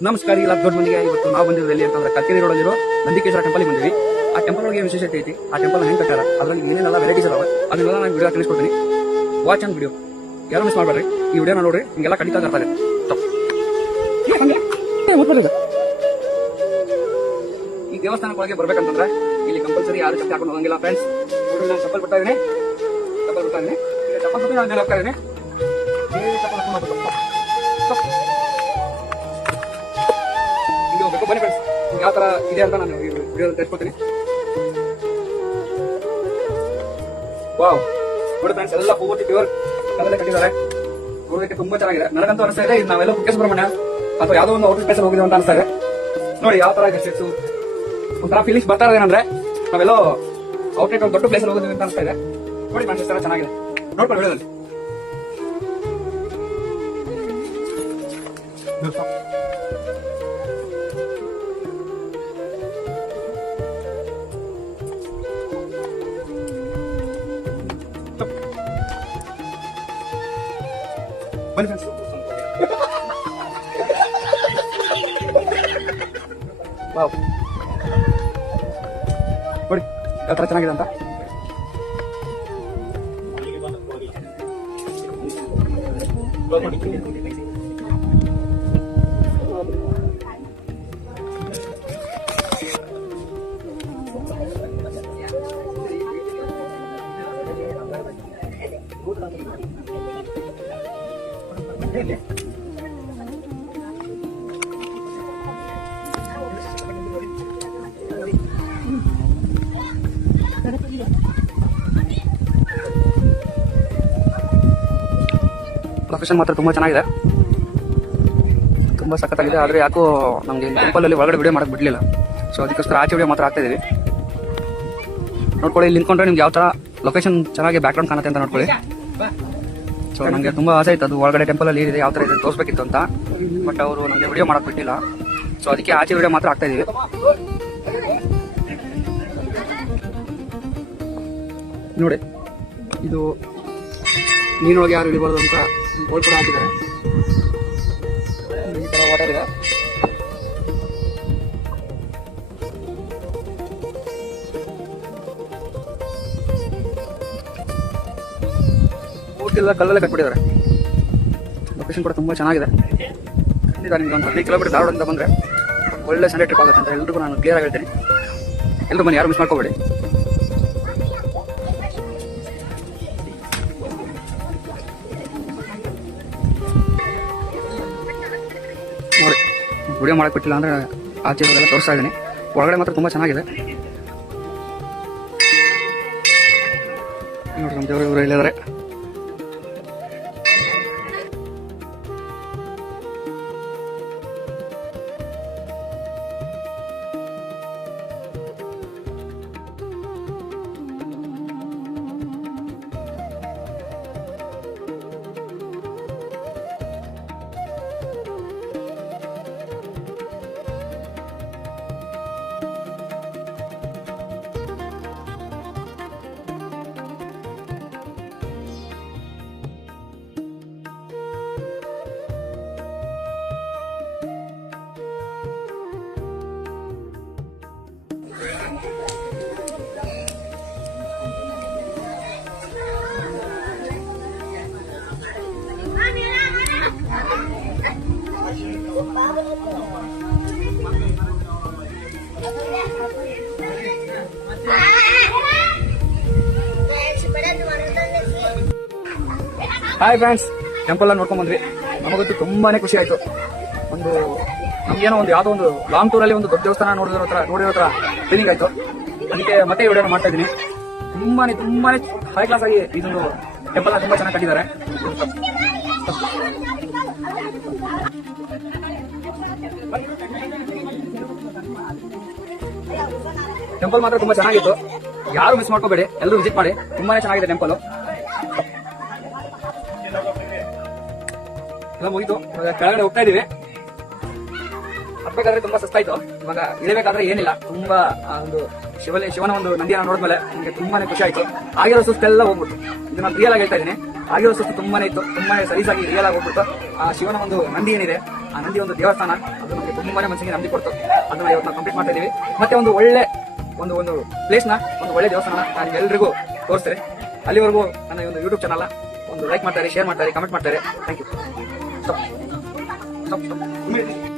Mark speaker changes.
Speaker 1: ನಮಸ್ಕಾರ ಇಲ್ಲ ದೊಡ್ಡ ಮಂದಿಗೆ ಇವತ್ತು ನಾವು ಬಂದಿರೋದು ಎಲ್ಲಿ ಅಂತಂದ್ರೆ ಕಲ್ಕೇರಿ ರೋಡಲ್ಲಿರೋ ನಂದಿಕೇಶ್ವರ ಟೆಂಪಲ್ ಬಂದಿವಿ. ಆ ಟೆಂಪಲ್ ಒಳಗೆ ವಿಶೇಷತೆ ಐತಿ. ಆ ಟೆಂಪಲ್ ಹೆಂಗ್ ಕಟ್ಟಾರ ಅದ್ರಲ್ಲಿ ಏನೇನೆಲ್ಲ ವೆರೈಟೀಸ್ ಅದಾವೆ? ಅದನ್ನೆಲ್ಲ ನಾನು ವಿಡಿಯೋ ಕಳಿಸ್ಕೊಡ್ತೀನಿ ವಾಚ್ ಅಂಡ್ ವಿಡಿಯೋ ಯಾರು ಮಿಸ್ ಮಾಡಬೇಡ್ರಿ? ಈ ವಿಡಿಯೋನ ನೋಡ್ರಿ ಹಿಂಗೆಲ್ಲ ಖಂಡಿತ ಕರ್ತಾರೆ ಈ ದೇವಸ್ಥಾನಕ್ಕೆ ಬರ್ಬೇಕಂತಂದ್ರೆ ಇಲ್ಲಿ ಕಂಪಲ್ಸರಿ ಯಾರು ಚಪ್ಪಲಿ ಹಾಕೊಂಡು ಹೋಗಂಗಿಲ್ಲ ಫ್ರೆಂಡ್ಸ್ ನೋಡ್ರಿ ನಾನು ಚಪ್ಪಲ್ ಬಿಡ್ತಾ ಚಪ್ಪಲ್ ಬಿಡ್ತಾ ಚಪ್ಪಲ್ ಬಿಟ್ಟು ನಾನು ಹೋಗ್ತಾ ಇದೀನಿ ಏ, ಚಪ್ಪಲ್ ಹಾಕೊಂಡು ಹೋಗ್ಬೇಕು. ಯಾವ ತರ ಇದೆ ಅಂತ ನಾನು ಈ ವಾವ್. ನೋಡಿ ಫ್ರೆಂಡ್ಸ್ ಎಲ್ಲ ಪೂರ್ತಿ ಪ್ಯೂರ್ ಕಲ್ಲಲ್ಲೇ ಕಟ್ಟಿದ್ದಾರೆ. ನೋಡೋದಕ್ಕೆ ತುಂಬಾ ಚೆನ್ನಾಗಿದೆ. ನನಗಂತೂ ಅನಿಸ್ತಾ ಇದೆ, ಇದು ನಾವೆಲ್ಲ ಕುಕ್ಕೆ ಸುಬ್ರಹ್ಮಣ್ಯ ಅಥವಾ ಯಾವ್ದೋ ಒಂದು ಔಟ್ ಸ್ಪೇಸ್ ಹೋಗಿದ್ದೀವಿ ಅಂತ ಅನಿಸ್ತಾ ಇದೆ. ನೋಡಿ ಯಾವ ತರ ಗೆಸ್ಟೆಸ್ ಒಂಥರ ಫೀಲಿಂಗ್ಸ್ ಬರ್ತಾ ಇದೆ ಏನಂದ್ರೆ, ನಾವೆಲ್ಲೋ ಔಟ್ಲೆಟ್ ಒಂದು ದೊಡ್ಡ ಪ್ಲೇಸ್ ಹೋಗಿದ್ದೀವಿ ಅಂತ ಅನಿಸ್ತಾ ಇದೆ. ನೋಡಿ ಫ್ರೆಂಡ್ಸ್ ಎಲ್ಲ ಚೆನ್ನಾಗಿದೆ. ನೋಡ್ಕೊಂಡು ವಿಡಿಯೋದಲ್ಲಿ. ಬನ್ನಿ ಫ್ರೆಂಡ್ಸ್ ವಾವ್ ನೋಡಿ ಯಾವ ಥರ ಚೆನ್ನಾಗಿದೆ ಅಂತ ಲೊಕೇಶನ್ ಮಾತ್ರ ತುಂಬಾ ಚೆನ್ನಾಗಿದೆ. ತುಂಬಾ ಸಖತ್ತಾಗಿದೆ, ಆದ್ರೆ ಯಾಕೋ ನಮಗೆ ಟೆಂಪಲ್ ಅಲ್ಲಿ ಒಳಗಡೆ ವಿಡಿಯೋ ಮಾಡಕ್ ಬಿಡ್ಲಿಲ್ಲ. ಸೊ ಅದಕ್ಕೋಸ್ಕರ ಆಚೆ ವಿಡಿಯೋ ಮಾತ್ರ ಆಗ್ತಾ ಇದೀವಿ. ನೋಡ್ಕೊಳ್ಳಿ, ಇಲ್ಲಿ ನಿಂತ್ಕೊಂಡ್ರೆ ನಿಮ್ಗೆ ಯಾವ ತರ ಲೊಕೇಶನ್ ಚೆನ್ನಾಗಿ ಬ್ಯಾಕ್ಗ್ರೌಂಡ್ ಕಾಣುತ್ತೆ ಅಂತ ನೋಡ್ಕೊಳ್ಳಿ. ಸೊ ನನಗೆ ತುಂಬಾ ಆಸೆ ಇತ್ತು. ಅದು ಒಳಗಡೆ ಟೆಂಪಲ್ ಅಲ್ಲಿ ಇದೆ ಯಾವ ತರ ಇದೆ ತೋರಿಸ್ಬೇಕಿತ್ತು ಅಂತ. ಬಟ್ ಅವರು ನಮಗೆ ವಿಡಿಯೋ ಮಾಡಕ್ ಬಿಟ್ಟಿಲ್ಲ ಸೊ ಅದಕ್ಕೆ ಆಚೆ ವಿಡಿಯೋ ಮಾತ್ರ ಆಗ್ತಾ ಇದೀವಿ. ನೋಡಿ, ಇದು ನೀನೊಳಗೆ ಯಾರು ಇಳಿಬಾರ್ದು ಅಂತ ಬೋರ್ಡ್ ಕೂಡ ಹಾಕಿದ್ದಾರೆ. ಈ ಎಲ್ಲ ಕಲ್ಲಲ್ಲೇ ಕಟ್ಬಿಟ್ಟಿದ್ದಾರೆ. ಲೊಕೇಶನ್ ಕೂಡ ತುಂಬ ಚೆನ್ನಾಗಿದೆ. ಖಂಡಿತ ನಿಮ್ಗೆ ಒಂದು ಹದಿನೈದು ಕಿಲೋಮೀಟರ್ ಧಾರವಾಡದಿಂದ ಬಂದರೆ ಒಳ್ಳೆ ಸಂಡೇ ಟ್ರಿಪ್ ಆಗುತ್ತೆ ಅಂತ ಎಲ್ರಿಗೂ ನಾನು ಕ್ಲಿಯರ್ ಹೇಳ್ತೀನಿ. ಎಲ್ಲರೂ ಬನ್ನಿ, ಯಾರು ಮಿಸ್ ಮಾಡ್ಕೋಬೇಡಿ. ನೋಡಿ ವಿಡಿಯೋ ಮಾಡಕ್ಕೆ ಬಿಟ್ಟಿಲ್ಲ ಅಂದ್ರೆ ಆಚೆ ಇರೋದೆಲ್ಲ ತೋರಿಸ್ತಾ ಇದ್ದೀನಿ. ಒಳಗಡೆ ಮಾತ್ರ ತುಂಬ ಚೆನ್ನಾಗಿದೆ. ನೋಡಿ ನಮ್ಮ ದೇವರು ಇವರು ಇಲ್ಲಿದ್ದಾರೆ ಹಾಯ್ ಫ್ರೆಂಡ್ಸ್ ಟೆಂಪಲ್ ನೋಡ್ಕೊಂಡ್ ಬಂದ್ವಿ. ನಮಗಂತೂ ತುಂಬಾನೇ ಖುಷಿ ಆಯ್ತು. ಒಂದು ನಮ್ಗೇನೋ ಒಂದು ಯಾವ್ದೋ ಒಂದು ಲಾಂಗ್ ಟೂರ್ ಅಲ್ಲಿ ಒಂದು ದೊಡ್ಡ ದೇವಸ್ಥಾನ ನೋಡಿದ್ರ ಹತ್ರ ನೋಡಿರೋ ಹತ್ರ ಫೀಲಿಂಗ್ ಆಯ್ತು. ಅದಕ್ಕೆ ಮತ್ತೆ ವಿಡಿಯೋ ಮಾಡ್ತಾ ಇದೀನಿ ತುಂಬಾನೇ ತುಂಬಾನೇ ಹೈ ಕ್ಲಾಸ್ ಆಗಿ ಇದೊಂದು ಟೆಂಪಲ್ ತುಂಬಾ ಚೆನ್ನಾಗಿ ಕಟ್ಟಿದ್ದಾರೆ. ಟೆಂಪಲ್ ಮಾತ್ರ ತುಂಬಾ ಚೆನ್ನಾಗಿತ್ತು. ಯಾರು ಮಿಸ್ ಮಾಡ್ಕೋಬೇಡಿ ಎಲ್ಲರೂ ವಿಸಿಟ್ ಮಾಡಿ. ತುಂಬಾನೇ ಚೆನ್ನಾಗಿದೆ ಟೆಂಪಲ್ ಎಲ್ಲ ಮುಗಿತು. ಕೆಳಗಡೆ ಹೋಗ್ತಾ ಇದೀವಿ ಹತ್ಬೇಕಾದ್ರೆ ತುಂಬಾ ಸಸ್ತಾಯ್ತು. ಇವಾಗ ಇರಬೇಕಾದ್ರೆ ಏನಿಲ್ಲ. ತುಂಬಾ ಒಂದು ಶಿವಲಿ, ಶಿವನ ಒಂದು ನಂದಿಯನ್ನು ನೋಡಿದ್ಮೇಲೆ ನನಗೆ ತುಂಬಾನೇ ಖುಷಿ ಆಯ್ತು. ಆಗಿರೋ ಸುಸ್ತೆಲ್ಲ ಹೋಗ್ಬಿಟ್ಟು ಇದು ನಾನು ರಿಯಲ್ ಆಗಿ ಹೇಳ್ತಾ ಇದ್ದೀನಿ. ಆಗಿರೋ ಸುಸ್ತು ತುಂಬಾನೇ ಇತ್ತು. ತುಂಬಾನೇ ಸಲೀಸಾಗಿ ರಿಯಲ್ ಆಗಿ ಆ, ಶಿವನ ಒಂದು ನಂದಿ ಏನಿದೆ, ಆ ನಂದಿ ಒಂದು ದೇವಸ್ಥಾನ, ಅದು ನಮಗೆ ತುಂಬಾನೇ ಮನಸ್ಸಿಗೆ ನಂಬಿ ಕೊಡ್ತು. ಅದನ್ನ ಇವತ್ತು ನಾವು ಕಂಪ್ಲೀಟ್ ಮಾಡ್ತಾ ಇದೀವಿ ಮತ್ತೆ ಒಂದು ಒಳ್ಳೆ, ಒಂದು ಒಂದು ಪ್ಲೇಸ್ನ, ಒಂದು ಒಳ್ಳೆ ದೇವಸ್ಥಾನ ನಾನು ಎಲ್ರಿಗೂ ತೋರಿಸ್ತಾರೆ ಅಲ್ಲಿವರೆಗೂ ನನ್ನ ಒಂದು ಯೂಟ್ಯೂಬ್ ಚಾನಲ್ ಒಂದು ಲೈಕ್ ಮಾಡ್ತಾರೆ ಶೇರ್ ಮಾಡ್ತಾರೆ ಕಮೆಂಟ್ ಮಾಡ್ತಾರೆ. Thank you 我也可以